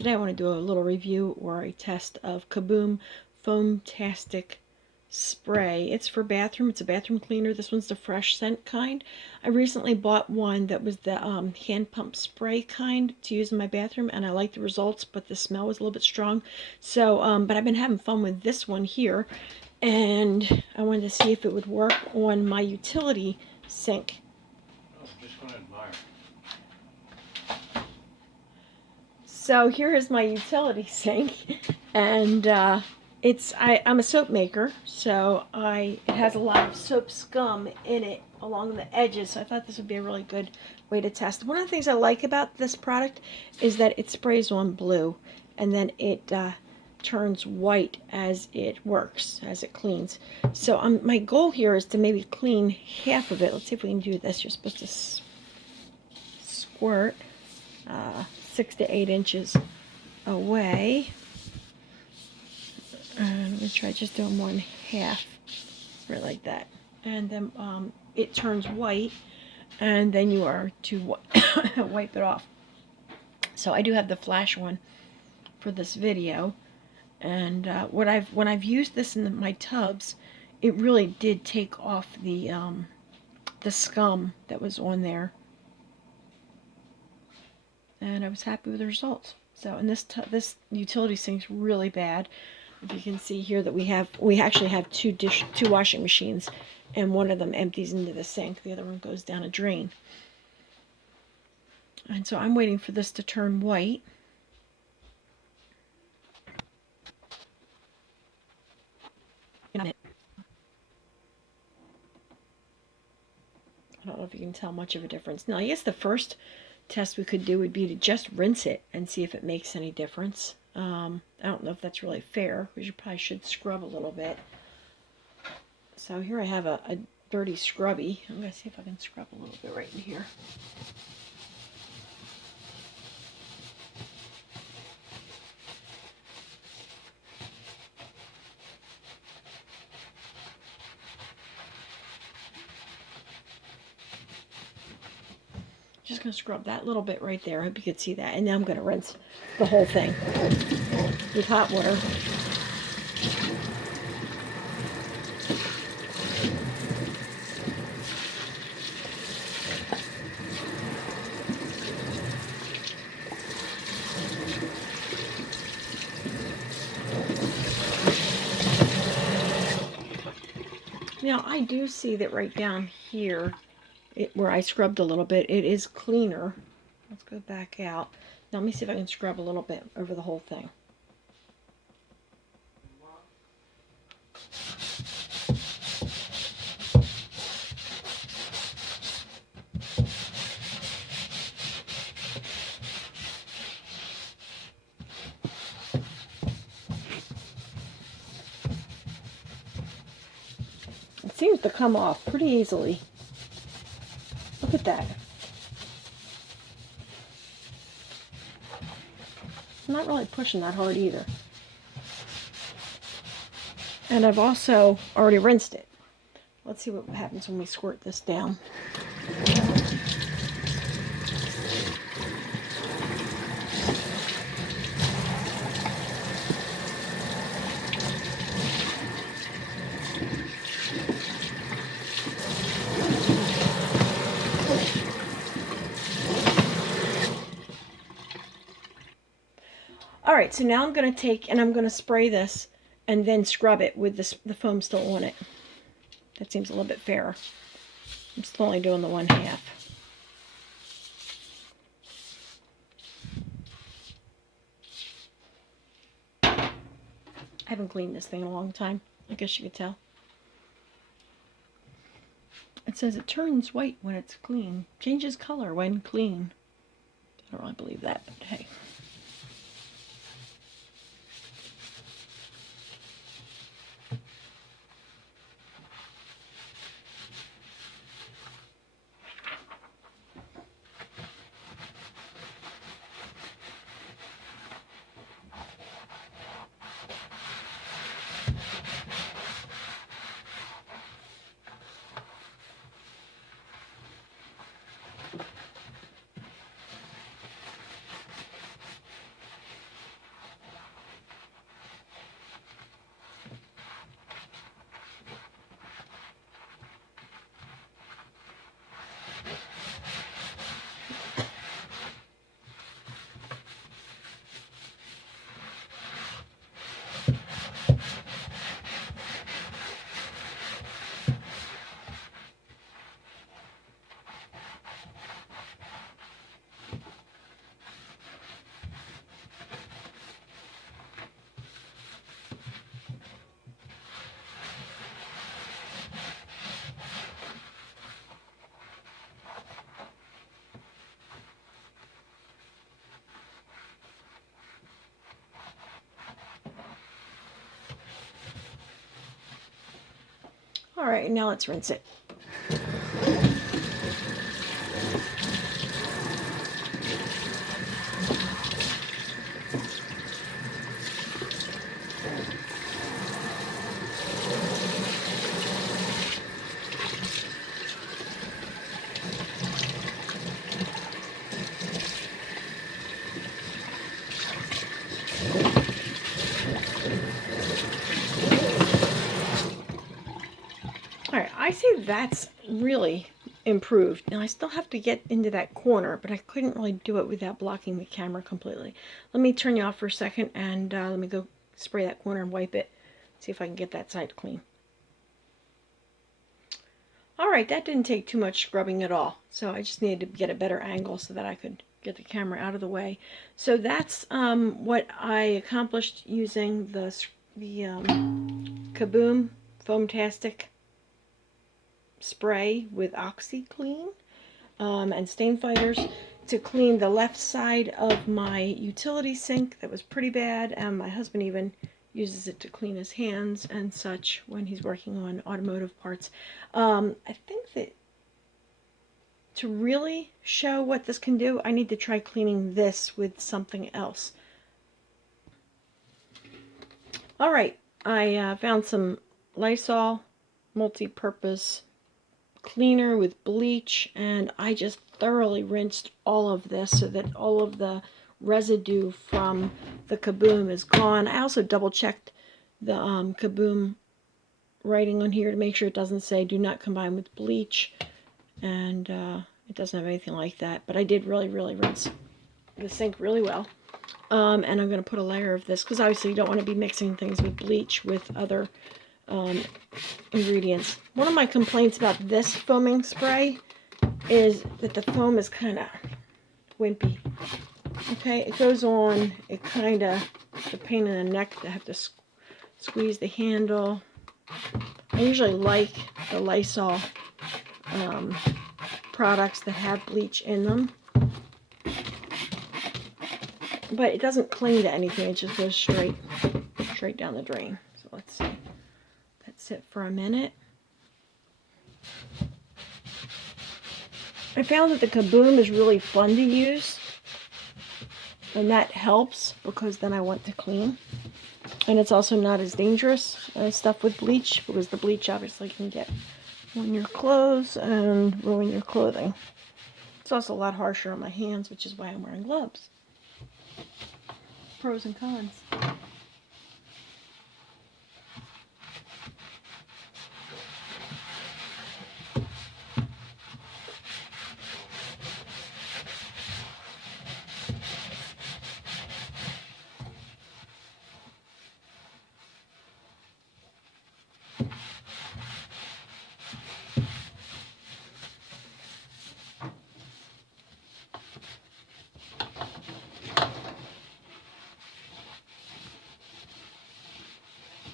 Today I want to do a little review or a test of Kaboom Foamtastic Spray. It's for bathroom. It's a bathroom cleaner. This one's the fresh scent kind. I recently bought one that was the hand pump spray kind to use in my bathroom, and I like the results, but the smell was a little bit strong. So, but I've been having fun with this one here, and I wanted to see if it would work on my utility sink. Oh, I'm just going to admire. So here is my utility sink, and I'm a soap maker, so it has a lot of soap scum in it along the edges. So I thought this would be a really good way to test. One of the things I like about this product is that it sprays on blue, and then it turns white as it works, as it cleans. So my goal here is to maybe clean half of it. Let's see if we can do this. You're supposed to squirt 6 to 8 inches away. And I'm going to try just doing 1/2, right like that. And then it turns white, and then you are to wipe it off. So I do have the flash one for this video, and when I've used this in my tubs, it really did take off the scum that was on there, and I was happy with the results. So, and this utility sink's really bad. If you can see here that we actually have two washing machines, and one of them empties into the sink, the other one goes down a drain. And so I'm waiting for this to turn white. I don't know if you can tell much of a difference. Now, I guess the first test we could do would be to just rinse it and see if it makes any difference. I don't know if that's really fair, because you probably should scrub a little bit. So here I have a dirty scrubby. I'm going to see if I can scrub a little bit right in here. Just going to scrub that little bit right there. I hope you could see that. And now I'm going to rinse the whole thing with hot water. Now I do see that right down here, where I scrubbed a little bit, it is cleaner. Let's go back out. Now let me see if I can scrub a little bit over the whole thing. It seems to come off pretty easily. Look at that. I'm not really pushing that hard either. And I've also already rinsed it. Let's see what happens when we squirt this down. Alright, so now I'm going to take and I'm going to spray this and then scrub it with the foam still on it. That seems a little bit fairer. I'm still only doing the 1/2. I haven't cleaned this thing in a long time, I guess you could tell. It says it turns white when it's clean, changes color when clean. I don't really believe that, but hey. All right, now let's rinse it. All right, I say that's really improved. Now I still have to get into that corner, but I couldn't really do it without blocking the camera completely. Let me turn you off for a second and let me go spray that corner and wipe it. See if I can get that side clean. All right, that didn't take too much scrubbing at all. So I just needed to get a better angle so that I could get the camera out of the way. So that's what I accomplished using the Kaboom Foamtastic spray with OxyClean and stain fighters to clean the left side of my utility sink that was pretty bad, and my husband even uses it to clean his hands and such when he's working on automotive parts. I think that to really show what this can do, I need to try cleaning this with something else. All right, I found some Lysol multi-purpose cleaner with bleach, and I just thoroughly rinsed all of this so that all of the residue from the Kaboom is gone. I also double checked the Kaboom writing on here to make sure it doesn't say do not combine with bleach, and it doesn't have anything like that, but I did really rinse the sink really well. And I'm going to put a layer of this because obviously you don't want to be mixing things with bleach with other ingredients. One of my complaints about this foaming spray is that the foam is kind of wimpy. Okay, it goes on, it kind of, the pain in the neck to have to squeeze the handle. I usually like the Lysol products that have bleach in them, but it doesn't cling to anything, it just goes straight down the drain. So let's see. Sit for a minute. I found that the Kaboom is really fun to use, and that helps because then I want to clean. And it's also not as dangerous as stuff with bleach, because the bleach obviously can get on your clothes and ruin your clothing. It's also a lot harsher on my hands, which is why I'm wearing gloves. Pros and cons.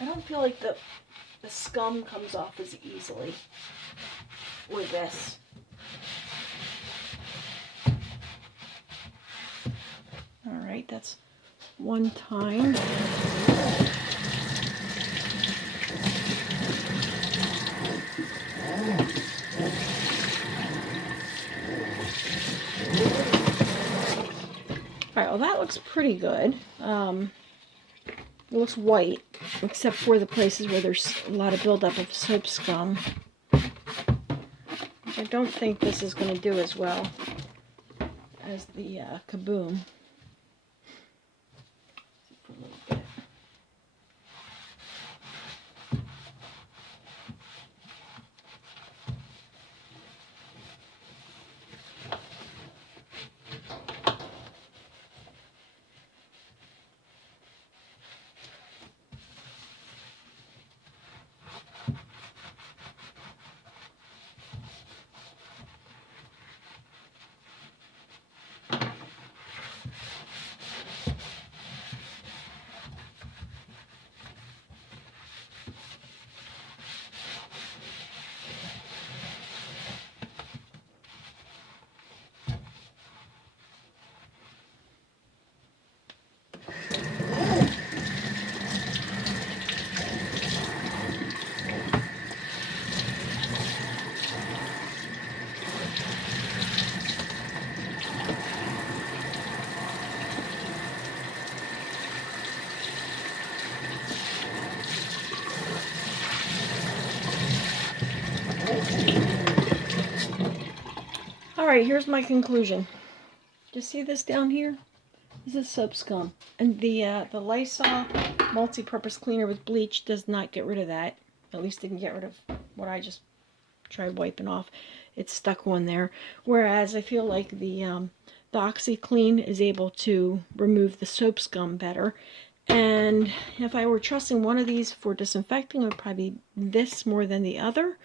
I don't feel like the scum comes off as easily with this. All right, that's one time. All right, well that looks pretty good. It looks white, except for the places where there's a lot of buildup of soap scum. I don't think this is going to do as well as the Kaboom. For a little bit. All right, here's my conclusion. Do you see this down here? This is soap scum. And the Lysol multi-purpose cleaner with bleach does not get rid of that. At least didn't get rid of what I just tried wiping off. It's stuck on there. Whereas I feel like the OxyClean is able to remove the soap scum better. And if I were trusting one of these for disinfecting, it would probably be this more than the other.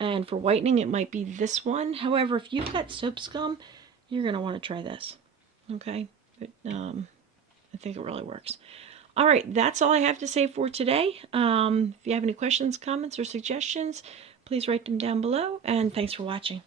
And for whitening, it might be this one. However, if you've got soap scum, you're going to want to try this. Okay? But, I think it really works. All right, that's all I have to say for today. If you have any questions, comments, or suggestions, please write them down below. And thanks for watching.